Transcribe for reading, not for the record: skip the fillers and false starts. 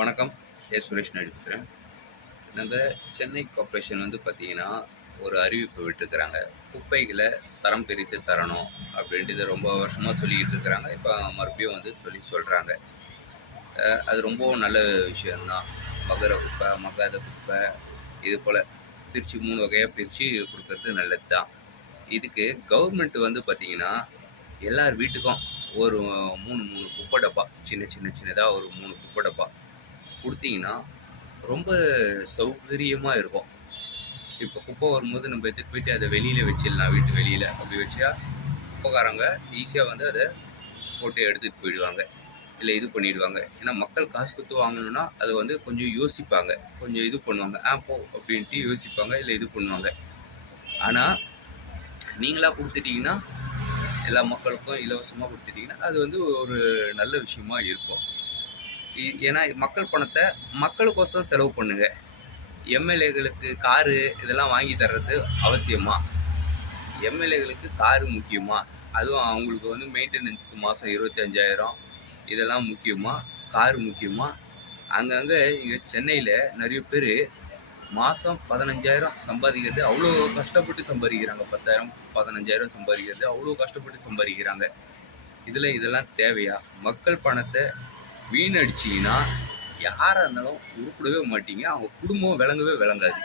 வணக்கம். சுரேஷ் நாயுடு பேசுகிறேன். நம்ம சென்னை கார்ப்பரேஷன் பார்த்தீங்கன்னா, ஒரு அறிவிப்பு விட்டுருக்கிறாங்க. குப்பைகளை தரம் பிரித்து தரணும் அப்படின்ட்டு இதை ரொம்ப வருஷமாக சொல்லிக்கிட்டு இருக்கிறாங்க. இப்போ மறுபடியும் சொல்கிறாங்க. அது ரொம்பவும் நல்ல விஷயம்தான். மக்குற குப்பை, மக்காத குப்பை, இது போல் பிரித்து 3 வகையாக பிரித்து கொடுக்கறது நல்லது தான். இதுக்கு கவர்மெண்ட் பார்த்தீங்கன்னா, எல்லார் வீட்டுக்கும் ஒரு 3 குப்பை டப்பா, சின்னதாக ஒரு 3 குப்பை டப்பா கொடுத்தீங்கன்னா ரொம்ப சௌகரியமாக இருக்கும். இப்போ குப்பை வரும்போது நம்ம எடுத்துகிட்டு போயிட்டு அதை வெளியில் வச்சிடலாம். வீட்டு வெளியில் அப்படி வச்சா குப்பைக்காரங்க ஈஸியாக அதை போட்டு எடுத்துகிட்டு போயிடுவாங்க, இல்லை இது பண்ணிடுவாங்க. ஏன்னா மக்கள் காசு கொடுத்து வாங்கணும்னா அதை கொஞ்சம் யோசிப்பாங்க, கொஞ்சம் இது பண்ணுவாங்க, போ அப்படின்ட்டு யோசிப்பாங்க, இல்லை இது பண்ணுவாங்க. ஆனால் நீங்களாக கொடுத்துட்டீங்கன்னா, எல்லா மக்களுக்கும் இலவசமாக கொடுத்துட்டீங்கன்னா அது ஒரு நல்ல விஷயமா இருக்கும். ஏன்னா மக்கள் பணத்தை மக்களுக்கோசரம் செலவு பண்ணுங்க. எம்எல்ஏகளுக்கு காரு இதெல்லாம் வாங்கி தர்றது அவசியமா? எம்எல்ஏகளுக்கு காரு முக்கியமா? அதுவும் அவங்களுக்கு மெயின்டெனன்ஸுக்கு மாதம் 25,000 இதெல்லாம் முக்கியமா? காரு முக்கியமா? அங்கங்கே இங்கே சென்னையில் நிறைய பேர் மாதம் 15,000 சம்பாதிக்கிறது அவ்வளோ கஷ்டப்பட்டு சம்பாதிக்கிறாங்க. 10,000 15,000 சம்பாதிக்கிறது அவ்வளோ கஷ்டப்பட்டு சம்பாதிக்கிறாங்க. இதெல்லாம் தேவையா? மக்கள் பணத்தை வீணடிச்சிங்கன்னா யாராக இருந்தாலும் உருப்படவே மாட்டீங்க. அவங்க குடும்பம் விளங்கவே விளங்காது.